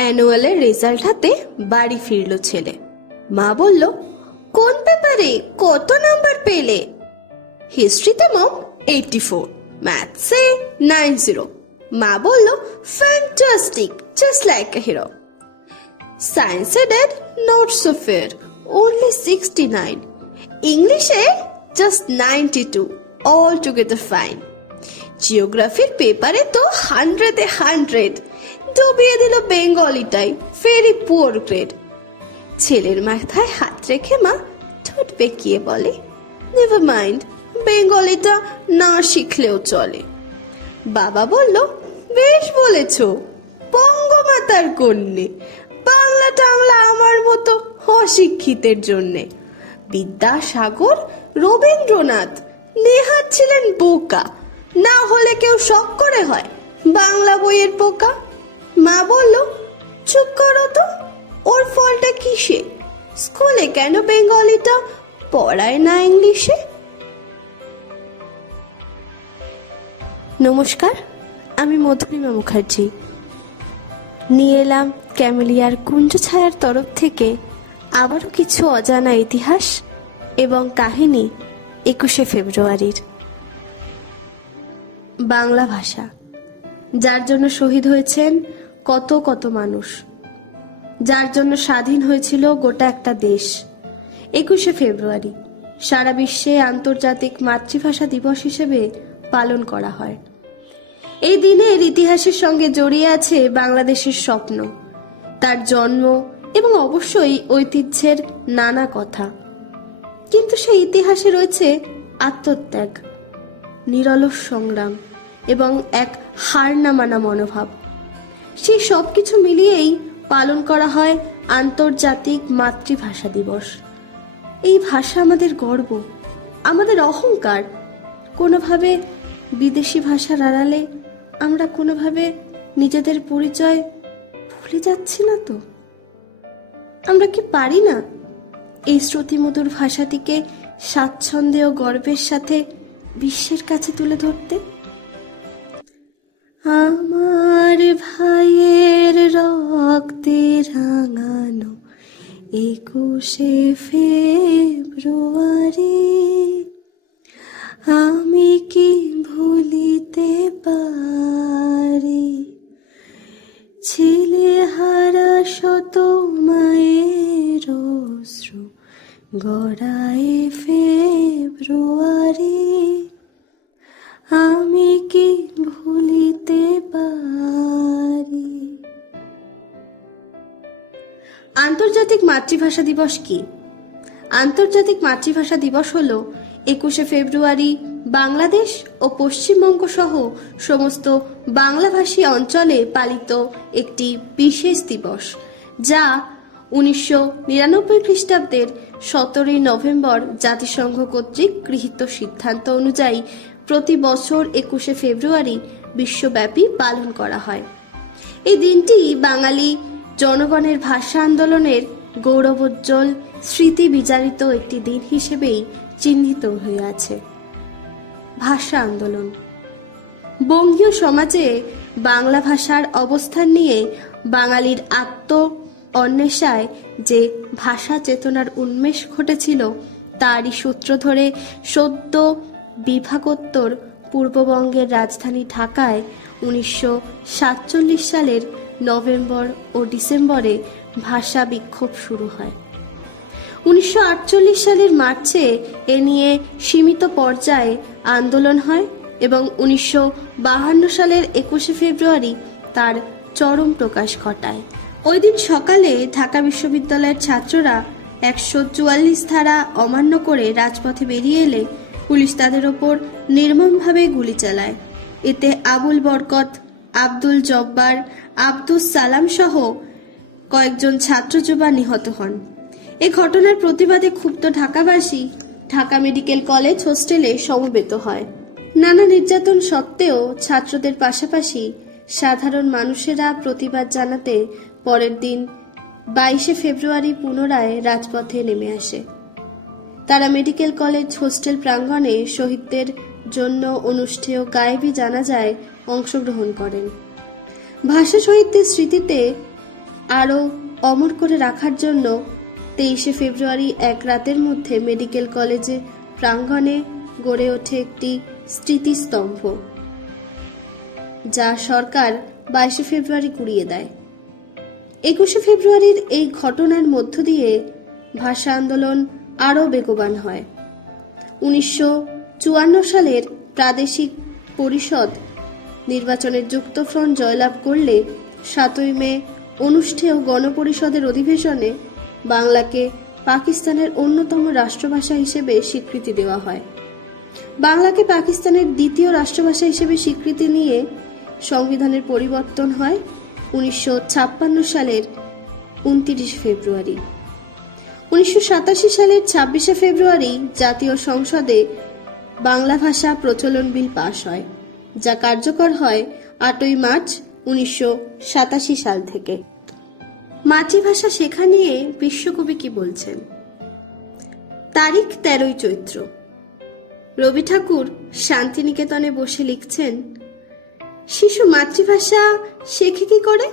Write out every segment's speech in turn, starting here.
অ্যানুয়ালের result হাতে বাড়ি ফিরল ছেলে। মা বলল, কোন পেপারে কত নাম্বার পেলে? হিস্ট্রিতে মম 84, ম্যাথসে 90। মা বলল, fantastic, just like a hero. সায়েন্সে dad not so fair, only 69। ইংলিশে জাস্ট 92, অল টুগেদার ফাইন। জিওগ্রাফির পেপারে তো 100-এ 100, ডুবিয়ে দিল বেঙ্গলিটাই, ভেরি পুয়ার গ্রেড। ছেলের মাথায় হাত রেখে মা ঠোঁট বেঁকিয়ে বলে, নেভার মাইন্ড, বেঙ্গলিটা না শিখলেও চলে। বাবা বলল, বেশ বলেছ, বঙ্গমাতার কন্যে, বাংলা টাংলা আমার মতো অশিক্ষিতের জন্যে। বিদ্যাসাগর, রবীন্দ্রনাথ, নেহাত ছিলেন বোকা, না হলে কেউ শখ করে হয় বাংলা বইয়ের পোকা। মা বলল, চুপ করো তো, ওর ফলটা কিসে? স্কুলে কেন বেঙ্গলিটা পড়ায় না ইংলিশে? নমস্কার, আমি মধুরিমা মুখার্জি। নিয়ে এলাম ক্যামেলিয়ার কুঞ্জ ছায়ার তরফ থেকে আবারও কিছু অজানা ইতিহাস এবং কাহিনী 21শে ফেব্রুয়ারির। বাংলা ভাষা, যার জন্য শহীদ হয়েছেন কত কত মানুষ, যার জন্য স্বাধীন হয়েছিল গোটা একটা দেশ। 21শে ফেব্রুয়ারি সারা বিশ্বে আন্তর্জাতিক মাতৃভাষা দিবস হিসেবে পালন করা হয়। এই দিনের ইতিহাসের সঙ্গে জড়িয়ে আছে বাংলাদেশের স্বপ্ন, তার জন্ম এবং অবশ্যই ঐতিহ্যের নানা কথা। কিন্তু সেই ইতিহাসে রয়েছে আত্মত্যাগ, নিরলস সংগ্রাম এবং এক হার না মানা মনোভাব। সেই সব কিছু মিলিয়েই পালন করা হয় আন্তর্জাতিক মাতৃভাষা দিবস। এই ভাষা আমাদের গর্ব, আমাদের অহংকার। কোনোভাবে বিদেশি ভাষার আড়ালে আমরা কোনোভাবে নিজেদের পরিচয় ভুলে যাচ্ছি না তো? আমরা কি পারি না এই শ্রুতিমধুর ভাষাটিকে স্বাচ্ছন্দ্যে ও গর্বের সাথে বিশ্বের কাছে তুলে ধরতে? আমার ভাইয়ের রক্তে রাঙানো 21শে ফেব্রুয়ারি, আমি কি ভুলিতে পারি? ছেলে হারা শত মায়ের অশ্রু গড়ায় ফেব্রুয়ারি, আমি কি ভুলিতে পারি? আন্তর্জাতিক মাতৃভাষা দিবস কি? আন্তর্জাতিক মাতৃভাষা দিবস হল 21শে ফেব্রুয়ারি বাংলাদেশ ও পশ্চিমবঙ্গ সহ সমস্ত বাংলাভাষী অঞ্চলে পালিত একটি বিশেষ দিবস, যা 1999 খ্রিস্টাব্দের 17 নভেম্বর জাতিসংঘ কর্তৃক গৃহীত সিদ্ধান্ত অনুযায়ী প্রতি বছর 21শে ফেব্রুয়ারি বিশ্বব্যাপী পালন করা হয়। এই দিনটি বাঙালি জনগণের ভাষা আন্দোলনের গৌরবোজ্জ্বল স্মৃতি বিজারিত একটি দিন হিসেবেই চিহ্নিত হয়ে আছে। ভাষা আন্দোলন, বঙ্গীয় সমাজে বাংলা ভাষার অবস্থান নিয়ে বাঙালির অন্বেষায় যে ভাষা চেতনার উন্মেষ ঘটেছিল, তারই সূত্র ধরে সদ্য বিভাগোত্তর পূর্ববঙ্গের রাজধানী ঢাকায় 1947 সালের নভেম্বর ও ডিসেম্বরে ভাষা বিক্ষোভ শুরু হয়। 1948 সালের মার্চে এ নিয়ে সীমিত পর্যায়ে আন্দোলন হয় এবং 1952 সালের 21শে ফেব্রুয়ারি তার চরম প্রকাশ ঘটায়। ওই দিন সকালে ঢাকা বিশ্ববিদ্যালয়ের ছাত্ররা 144 ধারা অমান্য করে রাজপথে বেরিয়ে এলে পুলিশ তাদের ওপর নির্মমভাবে গুলি চালায়। এতে আবুল বরকত, আব্দুল জব্বার, আব্দুস সালাম সহ কয়েকজন ছাত্র যুবা নিহত হন। এ ঘটনার প্রতিবাদে ক্ষুব্ধ ঢাকাবাসী ঢাকা মেডিকেল কলেজ হোস্টেলে সমবেত হয়। নানা নির্যাতন সত্ত্বেও ছাত্রদের পাশাপাশি সাধারণ মানুষেরা প্রতিবাদ জানাতে পরের দিন 22শে ফেব্রুয়ারি পুনরায় রাজপথে নেমে আসে। তারা মেডিকেল কলেজ হোস্টেল প্রাঙ্গণে শহীদদের জন্য অনুষ্ঠেয় গায়েবী জানাজায় অংশগ্রহণ করেন। ভাষা শহীদদের স্মৃতিতে আরও অমর করে রাখার জন্য 23শে ফেব্রুয়ারি এক রাতের মধ্যে মেডিকেল কলেজে প্রাঙ্গণে গড়ে ওঠে একটি স্মৃতিস্তম্ভ, যা সরকার 22শে ফেব্রুয়ারি কুড়িয়ে দেয়। 21শে ফেব্রুয়ারির এই ঘটনার মধ্য দিয়ে ভাষা আন্দোলন আরও বেগবান হয়। 1954 সালের প্রাদেশিক পরিষদ নির্বাচনের যুক্তফ্রন্ট জয়লাভ করলে 7ই মে অনুষ্ঠেয় গণপরিষদের অধিবেশনে বাংলাকে পাকিস্তানের অন্যতম রাষ্ট্রভাষা হিসেবে স্বীকৃতি দেওয়া হয়। বাংলাকে পাকিস্তানের দ্বিতীয় রাষ্ট্রভাষা হিসেবে স্বীকৃতি নিয়ে সংবিধানের পরিবর্তন হয় 1956 সালের 29 ফেব্রুয়ারি। 1987 সালের 26শে ফেব্রুয়ারি জাতীয় সংসদে বাংলা ভাষা প্রচলন বিল পাশ হয়, যা কার্যকর হয় 8ই মার্চ 1987 সাল থেকে। মাতৃভাষা শেখা নিয়ে বিশ্বকবি কি বলছেন? তারিখ 13ই চৈত্র। রবি ঠাকুর শান্তিনিকেতনে বসে লিখছেন, শিশু মাতৃভাষা শেখে কি করে?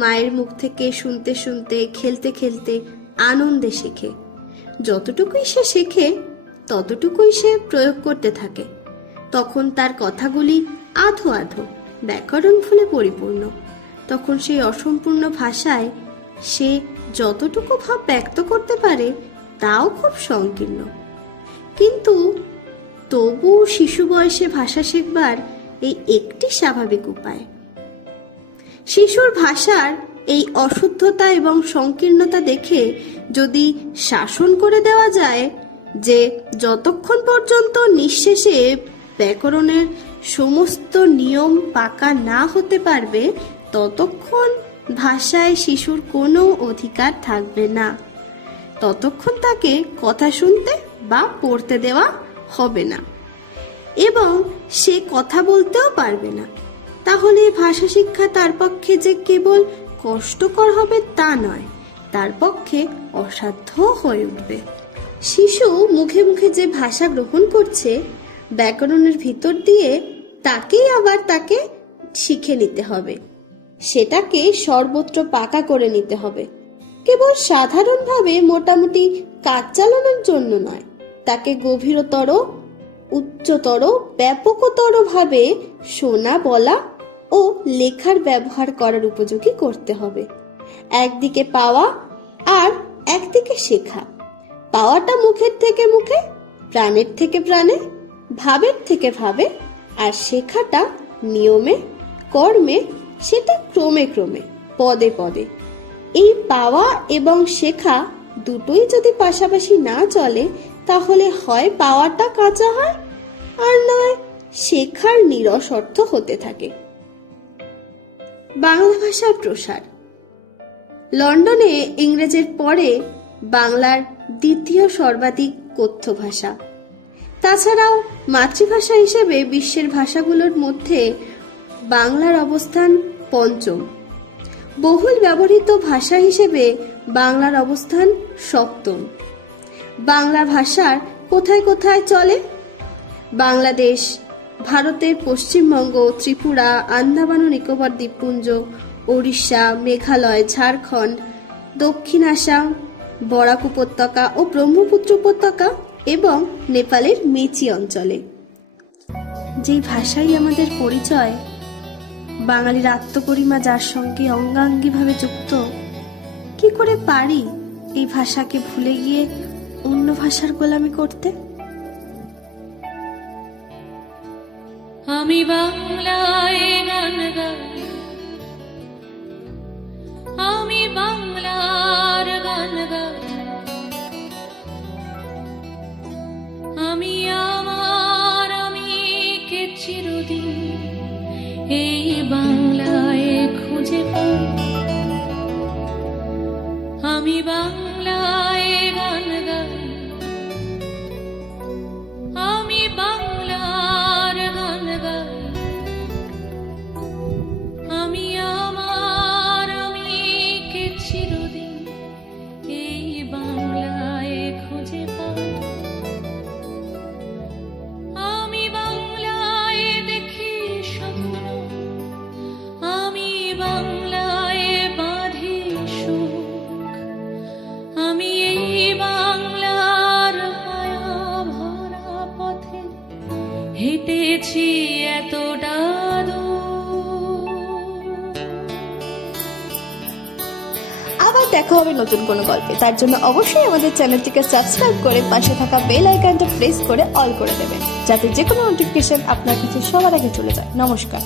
মায়ের মুখ থেকে শুনতে শুনতে, খেলতে খেলতে, আনন্দে শেখে। যতটুকুই সে শেখে ততটুকুই সে প্রয়োগ করতে থাকে। তখন তার কথাগুলি আধো আধো, ব্যাকরণ ভুলে পরিপূর্ণ। তখন সেই অসম্পূর্ণ ভাষায় সে যতটুকু ভাব ব্যক্ত করতে পারে তাও খুব সংকীর্ণ। কিন্তু তবু শিশু বয়সে ভাষা শিখবার এই একটি স্বাভাবিক উপায়। শিশুর ভাষার এই অশুদ্ধতা এবং সংকীর্ণতা দেখে যদি শাসন করে দেওয়া যায় যে যতক্ষণ পর্যন্ত নিঃশেষে ব্যাকরণের সমস্ত নিয়ম পাকা না হতে পারবে ততক্ষণ ভাষায় শিশুর কোনো অধিকার থাকবে না, ততক্ষণ তাকে কথা শুনতে বা পড়তে দেওয়া হবে না এবং সে কথা বলতেও পারবে না। তাহলে ভাষা শিক্ষা তার পক্ষে যে কেবল কষ্টকর হবে তা নয়, তার পক্ষে অসাধ্য হয়ে উঠবে। শিশু মুখে মুখে যে ভাষা গ্রহণ করছে ব্যাকরণের ভিতর দিয়ে তাকেই আবার তাকে শিখে নিতে হবে, সেটাকে সর্বত্র পাকা করে নিতে হবে। কেবল সাধারণভাবে মোটামুটি কাজ চালানোর জন্য নয়, তাকে গভীরতর, উচ্চতর, ব্যাপকতর ভাবে শোনা, বলা ও লেখার ব্যবহার করার উপযোগী করতে হবে। একদিকে পাওয়া আর একদিকে শেখা। পাওয়াটা মুখের থেকে মুখে, প্রাণের থেকে প্রাণে, ভাবের থেকে ভাবে, আর শেখাটা নিয়মে, কর্মে, সেটা ক্রমে ক্রমে, পদে পদে। এই পাওয়া এবং শেখা দুটোই যদি পাশাপাশি না চলে তাহলে হয় পাওয়াটা কাঁচা হয় আর নয় শেখার নিরস অর্থ হতে থাকে। বাংলা ভাষার প্রসার। লন্ডনে ইংরেজের পরে বাংলার দ্বিতীয় সর্বাধিক কথ্য ভাষা। তাছাড়াও মাতৃভাষা হিসেবে বিশ্বের ভাষাগুলোর মধ্যে বাংলার অবস্থান পঞ্চম। বহুল ব্যবহৃত ভাষা হিসেবে বাংলার অবস্থান সপ্তম। বাংলা ভাষার কোথায় কোথায় চলে? বাংলাদেশ, ভারতের পশ্চিমবঙ্গ, ত্রিপুরা, আন্দামান ও নিকোবর দ্বীপপুঞ্জ, ওড়িশা, মেঘালয়, ঝাড়খণ্ড, দক্ষিণ আসাম, বরাক উপত্যকা ও ব্রহ্মপুত্র উপত্যকা এবং নেপালের মেচি অঞ্চলে। যেই ভাষাই আমাদের পরিচয়, বাঙালির আত্মপরিমা যার সঙ্গে অঙ্গাঙ্গিভাবে যুক্ত, কি করে পারি এই ভাষাকে ভুলে গিয়ে অন্য ভাষার গোলামি করতে? আমি বাংলায় গান গাই, খুঁজে পাই। আমি বাংলায় গান গাই, আমি বাংলার গান গাই, আমি আমার আমিকে চিরদিন এই বাংলায় খুঁজে পাই। আমি বাংলায় দেখি স্বপ্ন, আমি বাংলায় বাঁধি সুখ, আমি এই বাংলার মায়া ভরা পথে হেঁটেছি এতটা দূর। আবার দেখা হবে নতুন কোনো গল্পে। তার জন্য অবশ্যই আমাদের চ্যানেলটিকে সাবস্ক্রাইব করে পাশে থাকা বেল আইকনটা প্রেস করে অল করে দেবেন, যাতে যে কোনো নোটিফিকেশন আপনার কাছে সবার আগে চলে যায়। নমস্কার।